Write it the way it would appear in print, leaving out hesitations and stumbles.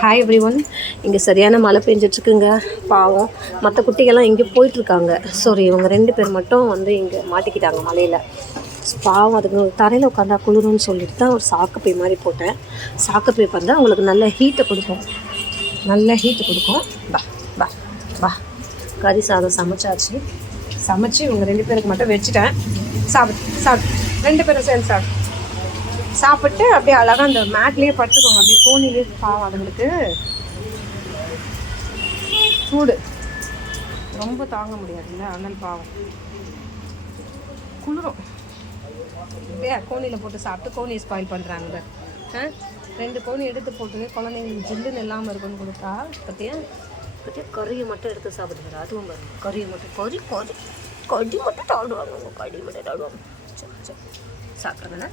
Hi every one. இங்கே சரியான மழை பெஞ்சிட்ருக்குங்க. பாவம் மற்ற குட்டிகள்லாம் இங்கே போயிட்டுருக்காங்க. சாரி, இவங்க 2 பேர் மட்டும் வந்து இங்கே மாட்டிக்கிட்டாங்க மழையில். பாவம் அதுக்கு தரையில் உட்காந்தா குளிரும்னு சொல்லிட்டு தான் ஒரு சாக்குப்பை மாதிரி போட்டேன். சாக்குப்பை பார்த்தா அவங்களுக்கு நல்ல ஹீட்டை கொடுக்கும், நல்ல ஹீட்டு கொடுக்கும். பா பா பா கறி சாதம் சமைச்சாச்சு. சமைச்சு இவங்க 2 பேருக்கு மட்டும் வச்சுட்டேன். சாப்பிட்டு 2 பேரும் சேர்ந்து சாப்பிட்டு அப்படியே அழகாக அந்த மேட்லேயே படுத்துக்கோங்க. அப்படியே கோணிலேயே. பாவம் அதுங்களுக்கு சூடு ரொம்ப தாங்க முடியாதுல்ல, அதனால பாவம் குளிரும். அப்படியே கோணியில் போட்டு சாப்பிட்டு கோணியை ஸ்பாயில் பண்ணுறாங்க. 2 கோணி எடுத்து போட்டு குழந்தைங்களுக்கு ஜில்லுன்னு இல்லாமல் இருக்குன்னு கொடுத்தா பற்றியா கறியை மட்டும் எடுத்து சாப்பிடுவாங்க. அதுவும் பாருங்க, கறியை மட்டும் கறி மட்டும் சாப்பிடுவாங்க. கறி மட்டும் சாப்பிடுவாங்க. சரி சாப்பிட்றதுனா